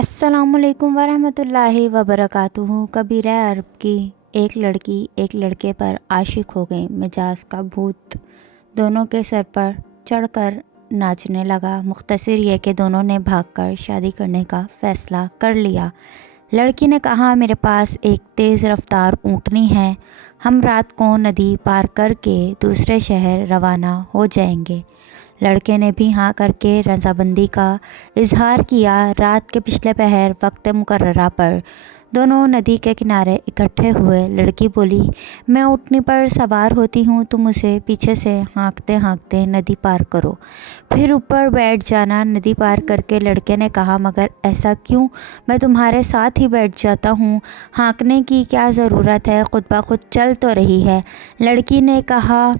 अस्सलाम वालेकुम वरहमतुल्लाहि वबरकातुहू। कबीर अरब की एक लड़की एक लड़के पर आशिक हो गई। मिजाज का भूत दोनों के सर पर चढ़कर नाचने लगा। मुख्तसर ये कि दोनों ने भागकर शादी करने का फ़ैसला कर लिया। लड़की ने कहा, मेरे पास एक तेज़ रफ्तार ऊँटनी है, हम रात को नदी पार करके दूसरे शहर रवाना हो जाएंगे। लड़के ने भी हाँ करके रज़ामंदी का इजहार किया। रात के पिछले पहर वक्त मुकर्ररा पर दोनों नदी के किनारे इकट्ठे हुए। लड़की बोली, मैं ऊँटनी पर सवार होती हूँ, तुम उसे पीछे से हाँकते हाँकते नदी पार करो, फिर ऊपर बैठ जाना। नदी पार करके लड़के ने कहा, मगर ऐसा क्यों, मैं तुम्हारे साथ ही बैठ जाता हूँ, हाँकने की क्या ज़रूरत है, खुद ब खुद चल तो रही है। लड़की ने कहा,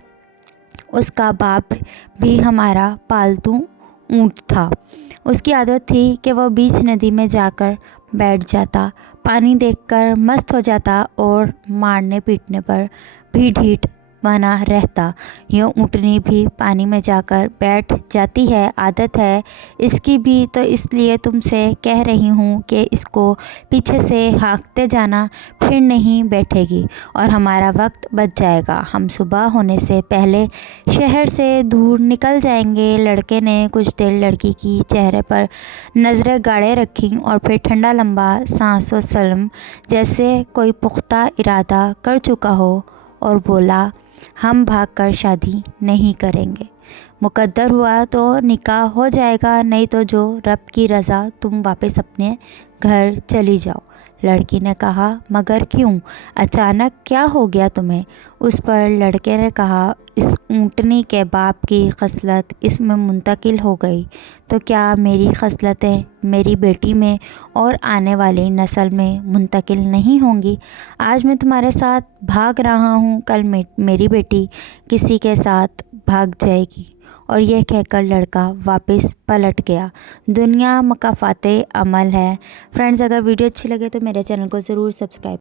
उसका बाप भी हमारा पालतू ऊँट था, उसकी आदत थी कि वह बीच नदी में जाकर बैठ जाता, पानी देखकर मस्त हो जाता और मारने पीटने पर भी ढीठ बना रहता। यूँ ऊँटनी भी पानी में जाकर बैठ जाती है, आदत है इसकी भी, तो इसलिए तुमसे कह रही हूँ कि इसको पीछे से हाँकते जाना, फिर नहीं बैठेगी और हमारा वक्त बच जाएगा। हम सुबह होने से पहले शहर से दूर निकल जाएंगे। लड़के ने कुछ देर लड़की की चेहरे पर नज़रें गाड़े रखीं और फिर ठंडा लंबा सांस व सल्म जैसे कोई पुख्ता इरादा कर चुका हो और बोला, हम भागकर शादी नहीं करेंगे। मुकद्दर हुआ तो निकाह हो जाएगा, नहीं तो जो रब की रज़ा, तुम वापस अपने घर चली जाओ। लड़की ने कहा, मगर क्यों, अचानक क्या हो गया तुम्हें? उस पर लड़के ने कहा, इस ऊँटनी के बाप की खसलत इसमें मुंतकिल हो गई तो क्या मेरी खसलतें मेरी बेटी में और आने वाली नस्ल में मुंतकिल नहीं होंगी? आज मैं तुम्हारे साथ भाग रहा हूँ, कल मेरी बेटी किसी के साथ भाग जाएगी। और यह कहकर लड़का वापस पलट गया। दुनिया मकाफ़ाते अमल है। फ्रेंड्स, अगर वीडियो अच्छी लगे तो मेरे चैनल को ज़रूर सब्सक्राइब